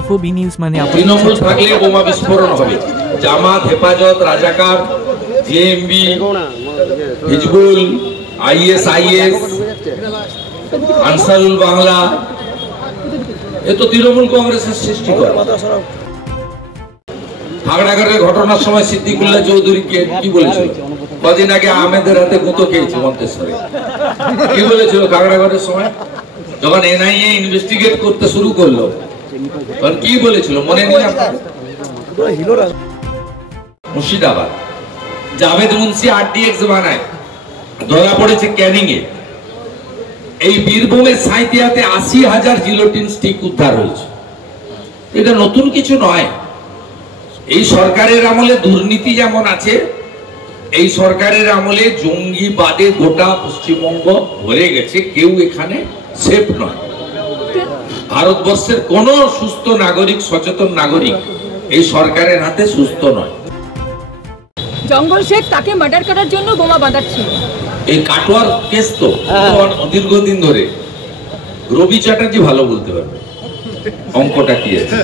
FOB news মানে তৃণমূল থাকলে বোমা বিস্ফোরণ হবে। জামাত, হেফাজত, রাজাকার, জেএমবি, হিজবুল, আইএসআইএস, আনসারুল বাংলা, এ তো তৃণমূল কংগ্রেসের সৃষ্টি করে। খাগড়াগড়ের ঘটনার সময় সিদ্দিকুল্লাহ চৌধুরী কি বলেছিল? কদিন আগে আহমেদের হাতে গুঁতো খেয়েছে মন্তেশ্বরে। কি বলেছিল খাগড়াগড়ের সময় যখন এনআইএ ইনভেস্টিগেট করতে শুরু করলো, তখন কি বলেছিল মনে নেই আপনার? মুর্শিদাবাদ জাভেদ মুন্সি আরডিএক্স বানায়, ধরা পড়েছে ক্যানিং এ। এই বীরভূমের সাঁইতিয়াতে ৮০,০০০ জিলোটিন স্টিক উদ্ধার হয়েছে। এটা নতুন কিছু নয়। এই সরকারের আমলে দুর্নীতি যেমন আছে, এই সরকারের আমলে জঙ্গিবাদে গোটা পশ্চিমবঙ্গ ভরে গেছে। কেউ এখানে সেফ নয়। ভারতবর্ষের কোন সুস্থ নাগরিক, সচেতন নাগরিক এই সরকারের হাতে সুস্থ নয়। জঙ্গল শেখ তাকে মার্ডার করার জন্য বোমা বাঁধাচ্ছিল। এই কাটোয়ার কেস তো দীর্ঘদিন ধরে। রবি চ্যাটার্জি ভালো বলতে পারবে অঙ্কটা কি আছে।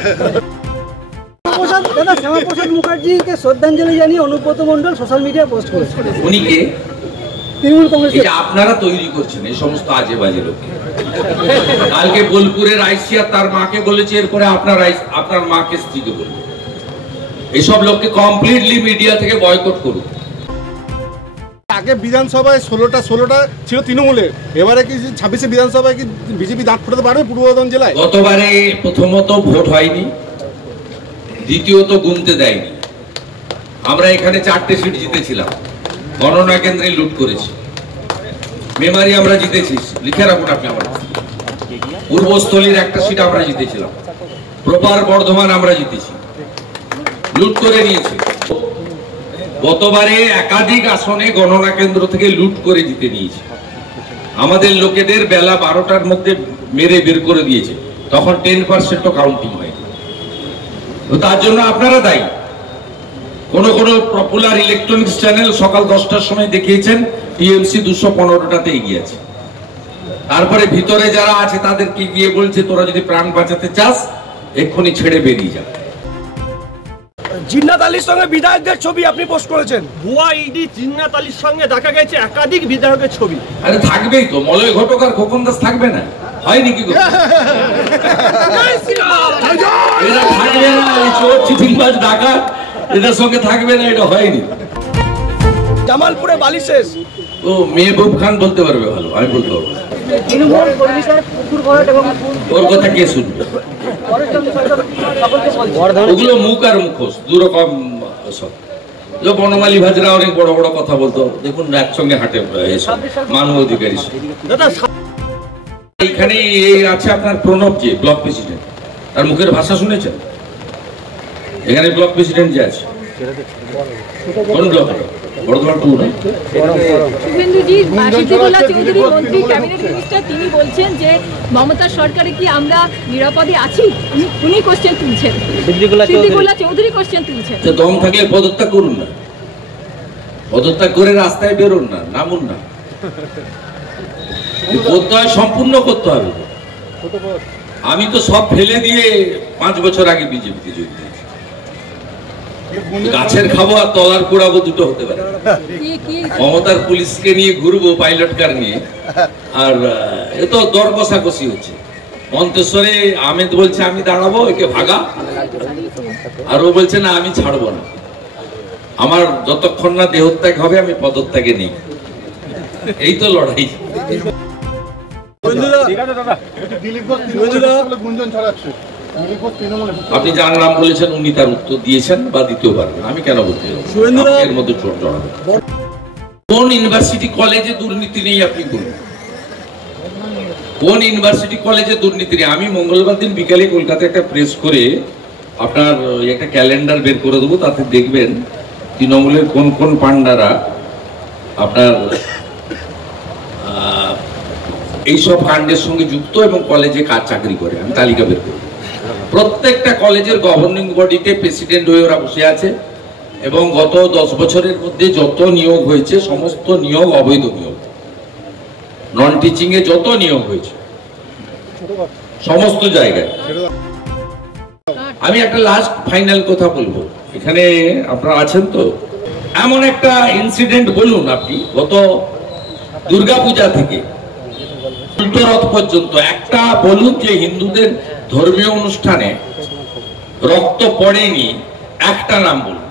শ্যামাপ্রসাদ মুখার্জিকে শ্রদ্ধাঞ্জলি জানিয়ে অনুব্রত মণ্ডল সোশ্যাল মিডিয়ায় পোস্ট করেছেন। উনি কে? তৃণমূল কংগ্রেস। আপনারা তৈরি করছেন এই সমস্ত আজে বাজে লোক। কালকে বোলপুরের আইসিয়া তার মাকে বলেছে, এরপরে আপনার মাকে স্ত্রীকে বলবে। এইসব লোককে কমপ্লিটলি মিডিয়া থেকে বয়কট করুন। আগে বিধানসভায় ১৬টা ছিল তৃণমূলের, এবারে কি ২৬শে বিধানসভায় কি বিজেপি দাঁত ফোটাতে পারবে পূর্ব বর্ধমান জেলায়? গতবারে প্রথমত ভোট হয়নি, দ্বিতীয়ত গুনতে দেয়নি। আমরা এখানে ৪টে সিট জিতেছিলাম, গণনা কেন্দ্রে লুট করেছি। মেমারি আমরা জিতেছি, লিখে রাখুন আপনি আমার। পূর্বস্থলীর একটা সিট আমরা জিতেছিলাম, প্রপার বর্ধমান আমরা জিতেছি, লুট করে নিয়েছি। গতবারে একাধিক আসনে গণনা কেন্দ্র থেকে লুট করে জিতে নিয়েছে। আমাদের লোকেদের বেলা ১২টার মধ্যে মেরে বের করে দিয়েছে, তখন 10% কাউন্টিং হয়নি। তার জন্য আপনারা দায়ী। কোন পপুলার ইলেকট্রনিক্স চ্যানেল সকাল 10টার সময় দেখিয়েছেন টিএমসি ২১৫টাতে এগিয়ে আছে। তারপরে ভিতরে যারা আছে তাদেরকে গিয়ে বলছে, তোরা যদি প্রাণ বাঁচাতে চাস এক্ষুনি ছেড়ে বেরিয়ে যা। জিন্নাত আলীর সঙ্গে বিধায়কদের ছবি আপনি পোস্ট করেছেন। ভুয়া ইডি জিন্নাত আলীর সঙ্গে দেখা গেছে একাধিক বিধায়কের ছবি। আরে থাকবেই তো, মলয় ঘটক আর খোকন দাস থাকবে না? হয়নি কি? এরা থাকবে না, এই চোর চিঠিবাজ ডাকাত এদের সঙ্গে থাকবে না, এটা হয়নি। জামালপুরে বালি শেষ। ও মেহবুব খান বলতে পারবে ভালো, আমি বলতে পারবো। ওর কথা কে শুনবে? ওগুলো মুখ আর মুখোশ দুরকম। সব বনমালী ভাজরা অনেক বড় বড় কথা বলতো, দেখুন একসঙ্গে হাঁটে এসব মানব অধিকারী। এইখানে এই আছে আপনার প্রণব যে ব্লক প্রেসিডেন্ট, তার মুখের ভাষা শুনেছেন? এখানে ব্লক প্রেসিডেন্ট যে আছে কোন ব্লক? বর্ধমান 2 না? শুভেন্দুজি, সিদ্দিকুল্লাহ চৌধুরী মন্ত্রী, ক্যাবিনেট মিনিস্টার, তিনি বলছেন যে মমতা সরকারে কি আমরা নিরাপদে আছি? উনি কোশ্চেন তুলছেন, সিদ্দিকুল্লাহ চৌধুরী কোশ্চেন তুলছেন। দম থাকলে পদত্যাগ করুন না, পদত্যাগ করে রাস্তায় বেরোন না, নামুন না। করতে হয়, সম্পূর্ণ করতে হবে। আমি তো সব ফেলে দিয়ে 5 বছর আগে বিজেপিতে যোগ দিয়েছি। গাছের খাবো আর তলার কুড়াবো, দুটো হতে পারে। মমতার পুলিশকে নিয়ে ঘুরবো পাইলট কার নিয়ে, আর এ তো দর কষাকষি হচ্ছে। মন্তেশ্বরে আহমেদ বলছে আমি দাঁড়াবো, একে ভাগা, আর ও বলছে না আমি ছাড়বো না। আমার যতক্ষণ না দেহত্যাগ হবে আমি পদত্যাগে নেই। এই তো লড়াই। আপনি যার নাম বলেছেন উনি তার উত্তর দিয়েছেন বা দিতেও পারবেন, আমি কেন বলতে এর মধ্যে চোট চড়াবো? কোন ইউনিভার্সিটি কলেজে দুর্নীতি নেই আপনি বলুন? কোন ইউনিভার্সিটি কলেজে দুর্নীতি নেই? আমি মঙ্গলবার দিন বিকালে কলকাতায় একটা প্রেস করে আপনার একটা ক্যালেন্ডার বের করে দেবো, তাতে দেখবেন তৃণমূলের কোন কোন পান্ডারা আপনার এইসব কাণ্ডের সঙ্গে যুক্ত এবং কলেজে কাজ চাকরি করে। আমি তালিকা বের করব। প্রত্যেকটা কলেজের গভর্নিং বডিতে প্রেসিডেন্ট হয়ে ওরা বসে আছে, এবং গত 10 বছরের মধ্যে যত নিয়োগ হয়েছে সমস্ত নিয়োগ অবৈধ নিয়োগ। নন টিচিং এ যত নিয়োগ হয়েছে সমস্ত জায়গায় আমি একটা লাস্ট ফাইনাল কথা বলবো, এখানে আপনারা আছেন তো, এমন একটা ইনসিডেন্ট বলুন আপনি গত দুর্গাপূজা থেকে উল্টোরথ পর্যন্ত একটা বলুন যে হিন্দুদের ধর্মীয় অনুষ্ঠানে রক্ত পড়েনি, একটা নাম বলুন।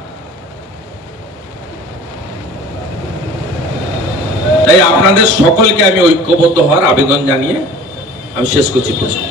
তাই আপনাদের সকলকে আমি ঐক্যবদ্ধ হওয়ার আবেদন জানিয়ে আমি শেষ করছি প্রশ্ন।